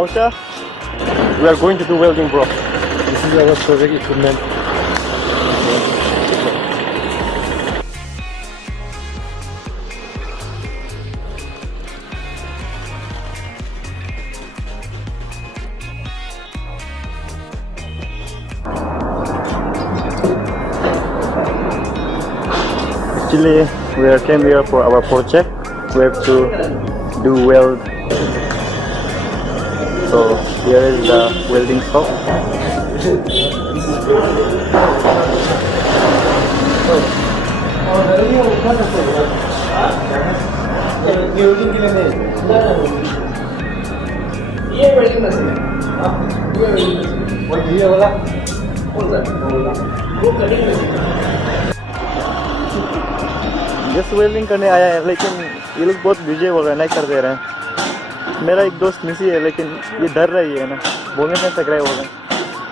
Pausha, we are going to do welding, bro. This is our project equipment. Actually, we came here for our project. We have to do weld. So here is the welding shop. Just welding करने आया है, लेकिन ये लोग बहुत busy बोल रहे हैं, नहीं कर दे रहे हैं। मेरा एक दोस्त मिसी है, लेकिन ये डर रही है ना, बोलने नहीं सक रहा है। बोल रहे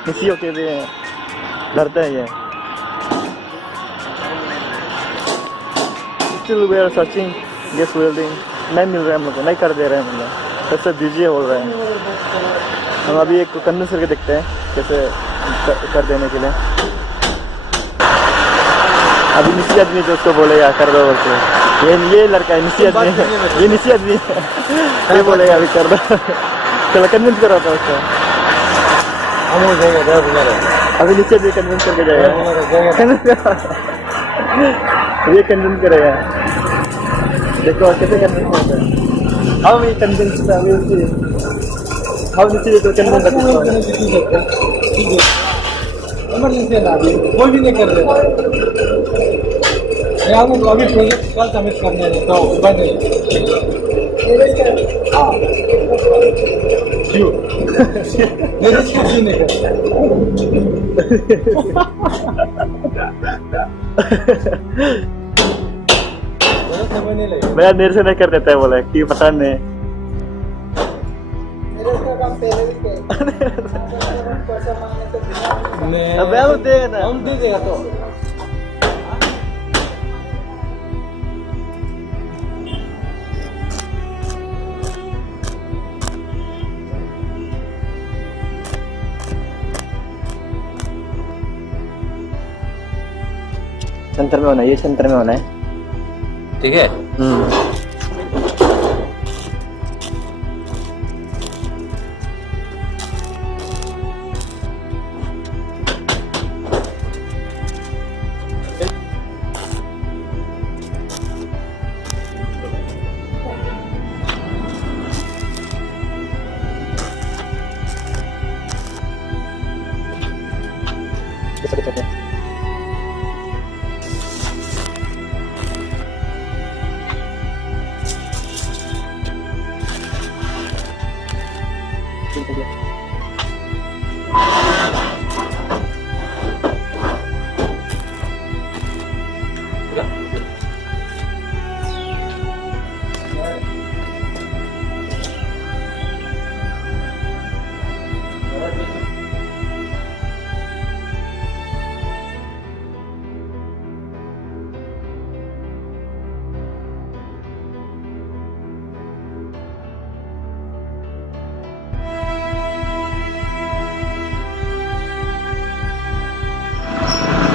मिसी होके भी डरता है ये। Still we are searching gas welding, नहीं मिल रहा है हम लोग को, नहीं कर दे रहे हैं मतलब, सबसे बिजी बोल रहे हैं। हम अभी एक को कन्विंस करके देखते हैं कैसे कर देने के लिए। अभी निसी आदमी जो उसको बोलेगा कर दो बोलते, ये लड़का है निसी आदमी, ये निसी आदमी ये बोलेगा अभी कर दो। चलो कन्विंस करो तो उसको, हम हो जाएगा। अभी निसी आदमी कन्विंस करके जाएगा, ये कन्विंस करेगा। देखो कैसे कन्विंस होता है। हाउ वी कन्विंस, हाउ निसी को कन्विंस करते हैं। इमरजेंसी है ना, अभी कोई भी नहीं कर रहे। यहाँ हम अभी प्रोजेक्ट कल सबमिट करने हैं तो बने। हाँ क्यों मेरे क्यों नहीं कर मेरा मेरे से नहीं कर देता है, बोला कि पता नहीं। अब दे ना, हम दे देगा तो सेंटर में होना है, ये सेंटर में होना है। ठीक है।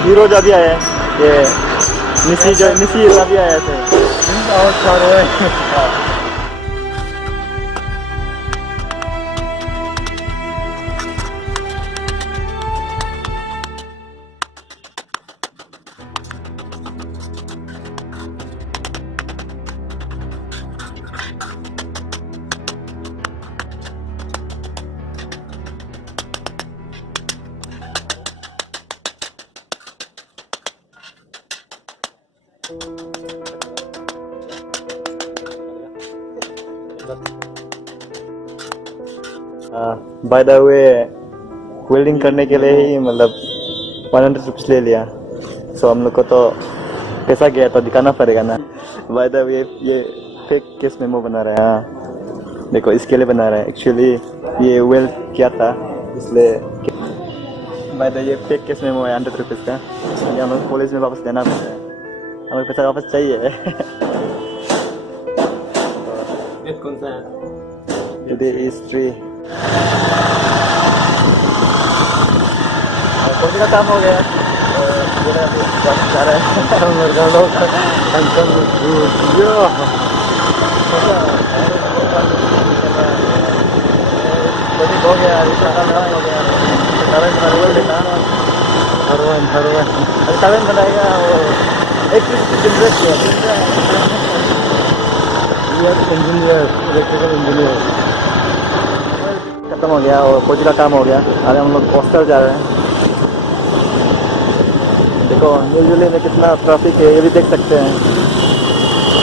हीरो अभी आया है, ये निसी अभी आया थे और चारों है। बाय द वे वेल्डिंग करने के लिए ही मतलब 100 रुपीज़ ले लिया। सो हम लोग को तो पैसा गया तो दिखाना पड़ेगा ना। बाय द वे ये फेक केस मेमो बना रहा है। हाँ देखो इसके लिए बना रहा है, एक्चुअली ये वेल्ड किया था इसलिए। बाय द ये फेक केस मेमो है 100 रुपीज़ का, ये हम लोग पुलिस में वापस देना पड़ता है, हमें पैसा वापस चाहिए। कौन सा है? Today is 3 फौजी का काम हो गया और ये अभी वापस जा रहे हैं मुर्गा लोग अंकल फौजी हो गया अभी सारा मेरा हो गया टर्बाइन बना हुआ लेना अभी टर्बाइन बनाएगा वो एक जनरेट किया इंजीनियर इलेक्ट्रिकल इंजीनियर खत्म हो गया और फौजी का काम हो गया। अरे हम लोग पोस्टर जा रहे हैं। देखो न्यू दिल्ली में कितना ट्रैफिक है ये भी देख सकते हैं,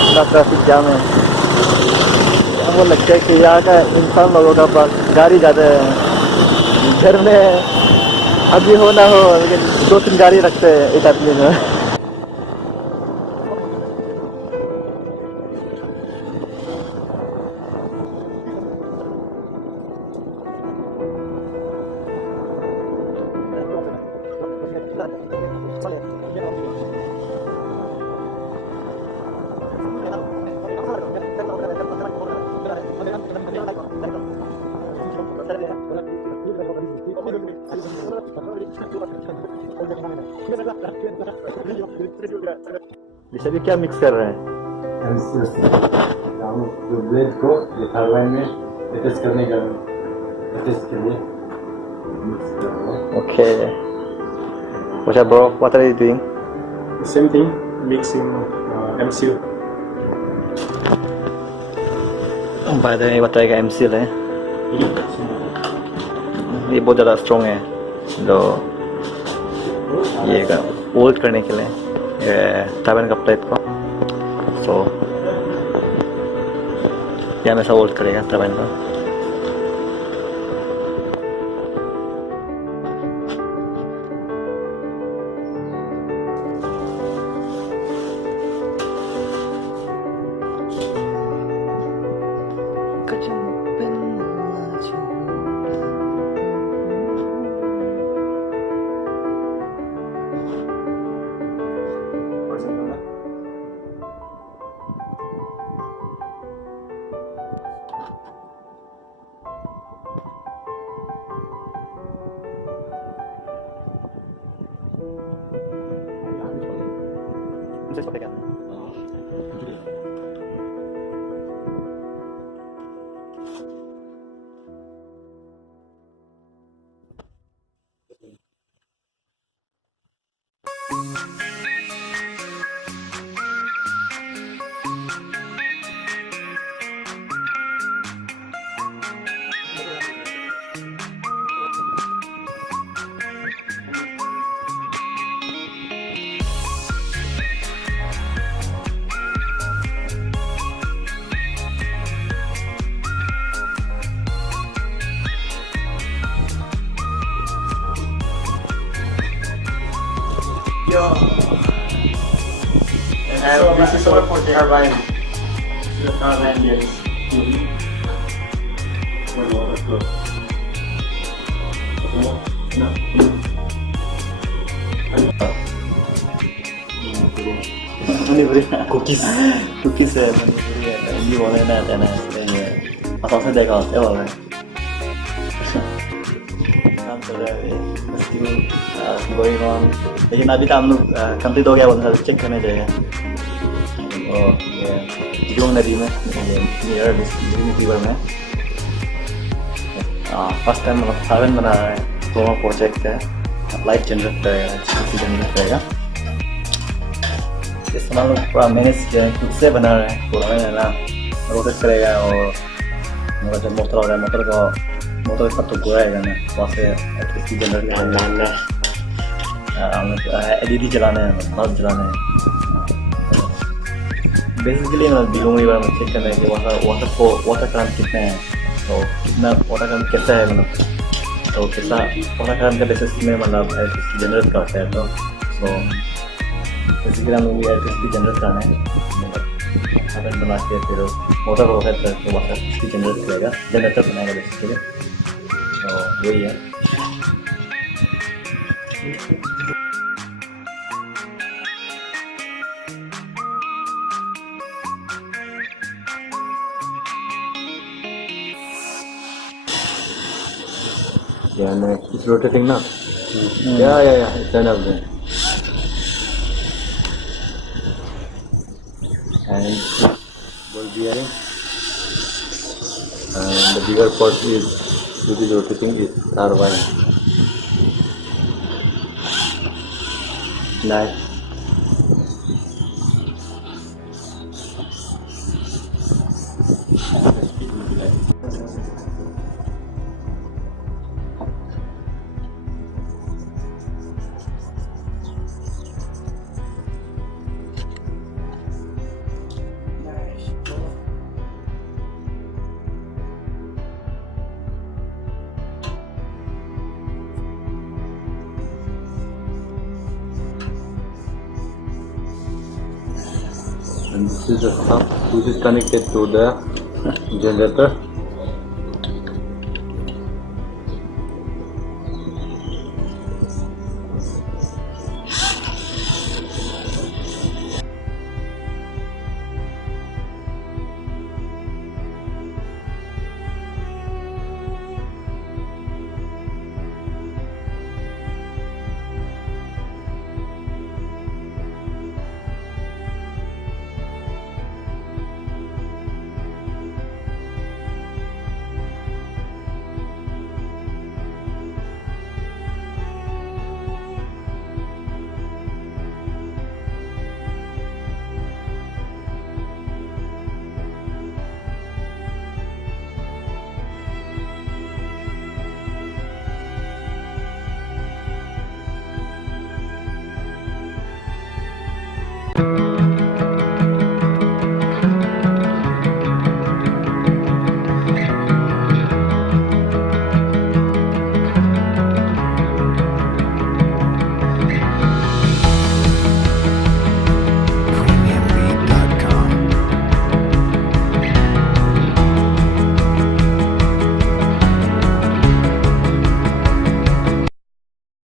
कितना ट्रैफिक जाम है। हमको लगता है कि यहाँ का इंसान लोगों का पास गाड़ी ज़्यादा है। घर में अभी हो ना हो लेकिन 2-3 गाड़ी रखते हैं एक आदमी में। भी क्या मिक्स कर रहे हैं? जो ब्लेड को ये टर्बाइन में अटैच करने का अटैच के लिए मिक्स कर रहा हूँ। Okay. What's up, bro? What are you doing? The same thing, mixing MCU. By the way, बताएगा MCL है। ये बहुत ज़्यादा स्ट्रॉन्ग है, तो ये का होल्ड करने के लिए टर्बाइन का प्लेट को, तो ये हमेशा होल्ड करेगा टर्बाइन को। And so this is all for turbine. The turbine gets cooling when water flows. No. Cookies. Cookies है ये वाले ना देना है आप से देखा है वाला काम चल रहा है still going on लेकिन अभी तो हम लोग कंप्लीट हो गया बोलना चेक करने जाएगा और ये जोंग नदी में नियर रिवर में फर्स्ट टाइम मतलब टर्बाइन बना रहा है दोनों प्रोजेक्ट है लाइट जनरेट करेगा जनरेट करेगा इस सामान लोग पूरा मैनेज किया है खुद से बना रहे हैं पूरा है ना रोटेट करेगा और मेरा जब मोटर हो रहा है मोटर के साथ तो घुराएगा ना वहाँ से इलेक्ट्रिसिटी जनरेट करना एलईडी जलाने हैं बल्ब जलाने हैं बेसिकली मतलब बिलोंग रिवर में चेक करना है कि वाटर करंट कितने हैं तो कितना वाटर करंट कैसा है मतलब तो कैसा वाटर करंट के बेसिस में मतलब इलेक्ट्रिसिटी जनरेट करता है तो बेसिकली हम लोग इलेक्ट्रिसिटी जनरेट करना है मतलब टर्बाइन बना के फिर मोटर को रोटेट करके वाटर इलेक्ट्रिसिटी जनरेट करेगा जनरेटर बनाएगा बेसिकली तो वही है Yeah, and it's rotating now. Yeah. It's enough then. And ball bearing. And the bigger part is which is rotating is turbine. Nice. And this is the sump which is connected to the generator.